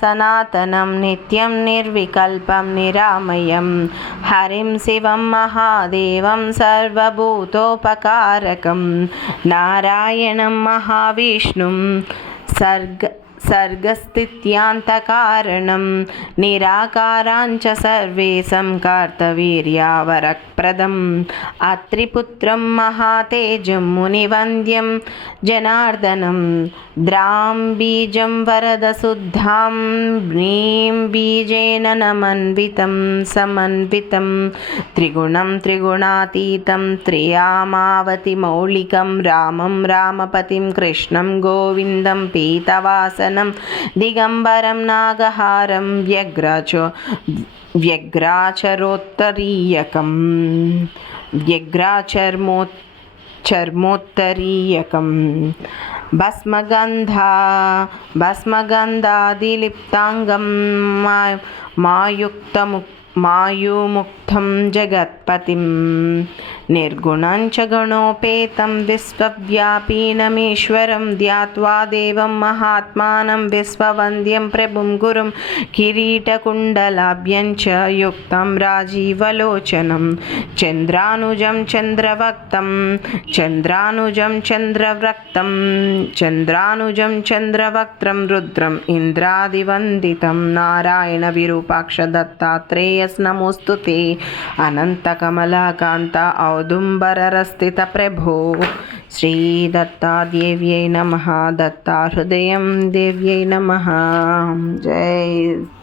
सनातनं नित्यं निर्विकल्पं निरामयं हरिं शिवं महादेवं सर्वभूतोपकारकं नारायणं महाविष्णुं सर्गस्थित्यान्तकारणं निराकाराञ्च सर्वेशं कार्तवीर्यावरप्रदम् अत्रिपुत्रं महातेजं मुनिवन्द्यं जनार्दनं द्रां बीजं वरदशुद्धां ह्रीं बीजेन नमन्वितं समन्वितं त्रिगुणं त्रिगुणातीतं त्रियामावतिमौलिकं रामं रामपतिं कृष्णं गोविन्दं पीतवासनं दिगंबरं नागहारं व्यग्राचर्मोत्तरीयकं भस्मगन्धादिलिप्ताङ्गं मायुमुक्तं जगत्पतिं निर्गुणं च गणोपेतं विश्वव्यापिनमीश्वरं ध्यात्वा देवं महात्मानं विश्ववन्द्यं प्रभुं गुरुं किरीटकुण्डलाभ्यं च युक्तं राजीवलोचनं चन्द्रानुजं चन्द्रवक्त्रं रुद्रम् इन्द्रादिवन्दितं नारायणविरूपाक्ष दत्तात्रेयस्नमोऽस्तु ते अनन्तकमलाकान्त औदुम्बररस्थित प्रभो श्रीदत्तादेव्यै नमः दत्ताहृदयं देव्यै नमः जय